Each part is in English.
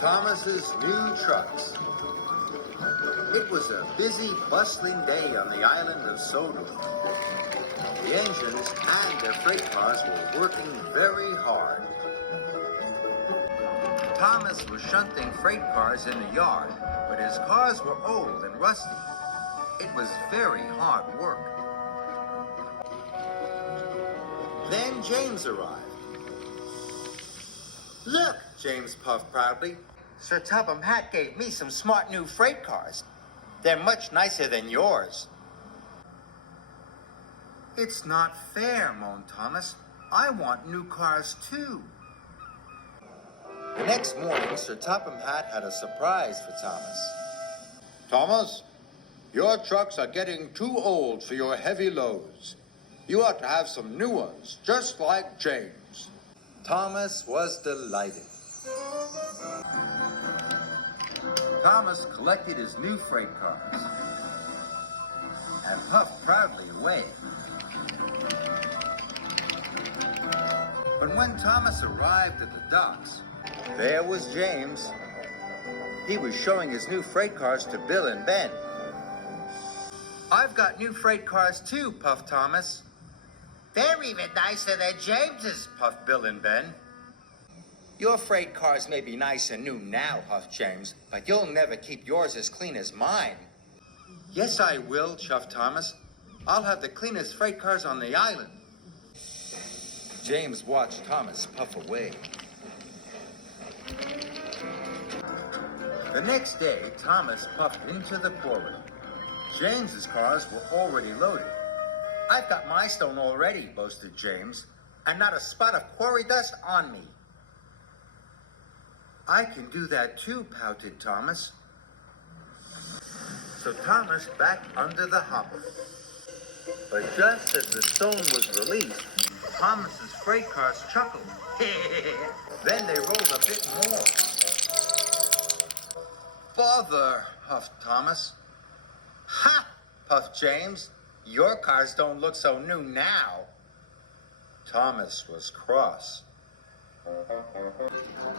Thomas's new trucks. It was a busy, bustling day on the island of Sodor. The engines and their freight cars were working very hard. Thomas was shunting freight cars in the yard, but his cars were old and rusty. It was very hard work. Then James arrived. "Look," James puffed proudly. "Sir Topham Hatt gave me some smart new freight cars. They're much nicer than yours." "It's not fair," moaned Thomas. "I want new cars too." The next morning, Sir Topham Hatt had a surprise for Thomas. "Thomas, your trucks are getting too old for your heavy loads. You ought to have some new ones, just like James." Thomas was delighted. Thomas collected his new freight cars and puffed proudly away. But when Thomas arrived at the docks, there was James. He was showing his new freight cars to Bill and Ben. "I've got new freight cars too," puffed Thomas. "They're even nicer than James's," puffed Bill and Ben. "Your freight cars may be nice and new now," puffed James, "but you'll never keep yours as clean as mine." "Yes, I will," chuffed Thomas. "I'll have the cleanest freight cars on the island." James watched Thomas puff away. The next day, Thomas puffed into the quarry. James's cars were already loaded. "I've got my stone already," boasted James, "and not a spot of quarry dust on me." "I can do that too," pouted Thomas. So Thomas backed under the hopper. But just as the stone was released, Thomas's freight cars chuckled. Then they rolled a bit more. "Bother," huffed Thomas. "Ha!" puffed James. "Your cars don't look so new now." Thomas was cross.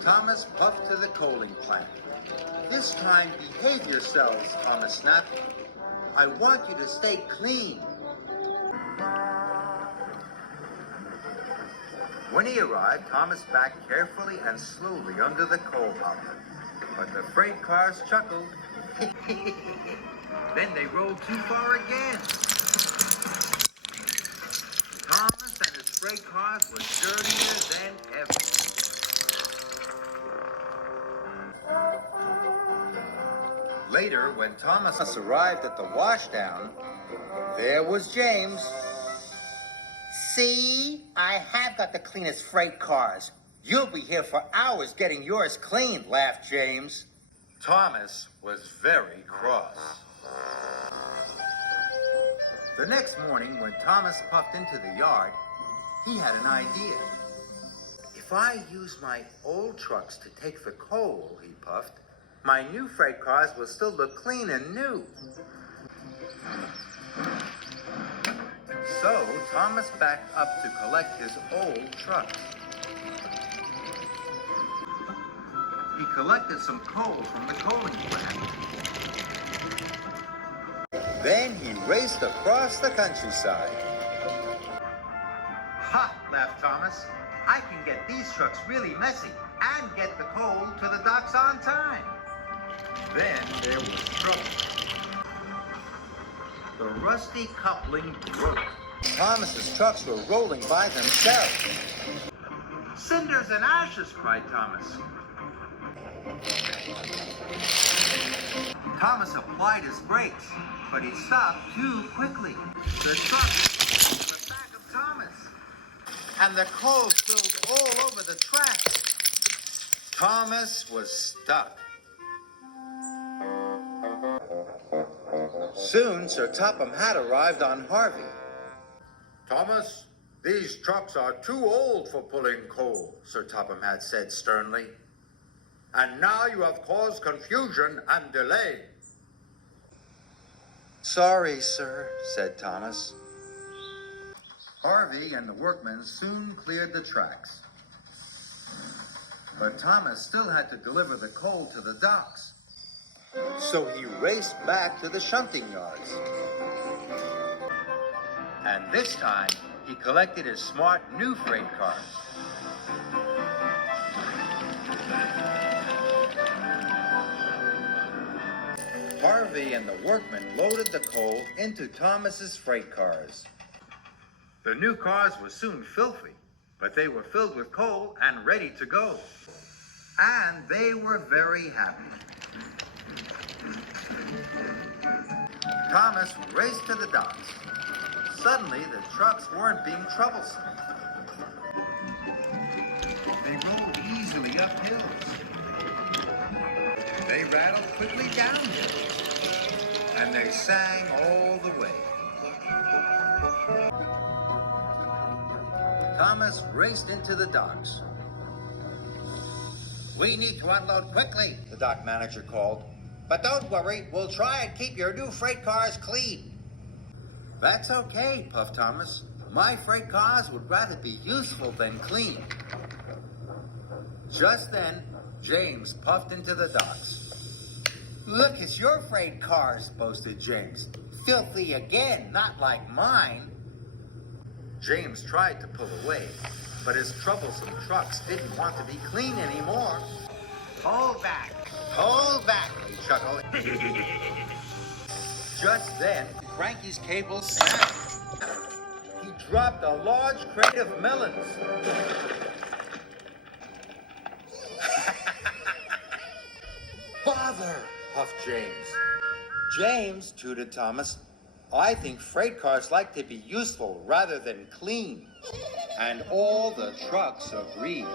Thomas puffed to the coaling plant. "This time, behave yourselves," Thomas snapped. "I want you to stay clean." When he arrived, Thomas backed carefully and slowly under the coal hopper. But the freight cars chuckled. Then they rolled too far again. Thomas and his freight cars were dirtier than ever. Later, when Thomas arrived at the washdown, there was James. "See, I have got the cleanest freight cars. You'll be here for hours getting yours cleaned," laughed James. Thomas was very cross. The next morning, when Thomas puffed into the yard, he had an idea. "If I use my old trucks to take the coal," he puffed, "my new freight cars will still look clean and new." So Thomas backed up to collect his old trucks. He collected some coal from the coaling plant. Then he raced across the countryside. "Ha!" laughed Thomas. "I can get these trucks really messy and get the coal to the docks on time." Then there was trouble. The rusty coupling broke. Thomas's trucks were rolling by themselves. "Cinders and ashes!" cried Thomas. Thomas applied his brakes, but he stopped too quickly. The truck was on the back of Thomas, and the coal spilled all over the tracks. Thomas was stuck. Soon, Sir Topham Hatt arrived on Harvey. "Thomas, these trucks are too old for pulling coal," Sir Topham Hatt said sternly. "And now you have caused confusion and delay." "Sorry, sir," said Thomas. Harvey and the workmen soon cleared the tracks. But Thomas still had to deliver the coal to the docks. So he raced back to the shunting yards. And this time, he collected his smart new freight cars. Harvey and the workmen loaded the coal into Thomas's freight cars. The new cars were soon filthy, but they were filled with coal and ready to go. And they were very happy. Thomas raced to the docks. Suddenly, the trucks weren't being troublesome. They rolled easily up hills. They rattled quickly down hills. And they sang all the way. Thomas raced into the docks. "We need to unload quickly," the dock manager called. "But don't worry, we'll try and keep your new freight cars clean." "That's okay," puffed Thomas. "My freight cars would rather be useful than clean." Just then, James puffed into the docks. "Look, it's your freight cars," boasted James. "Filthy again, not like mine." James tried to pull away, but his troublesome trucks didn't want to be clean anymore. Hold back, he chuckled. Just then, Frankie's cable snapped. He dropped a large crate of melons. "Bother," puffed James. "James," tooted Thomas, "I think freight cars like to be useful rather than clean." And all the trucks agreed.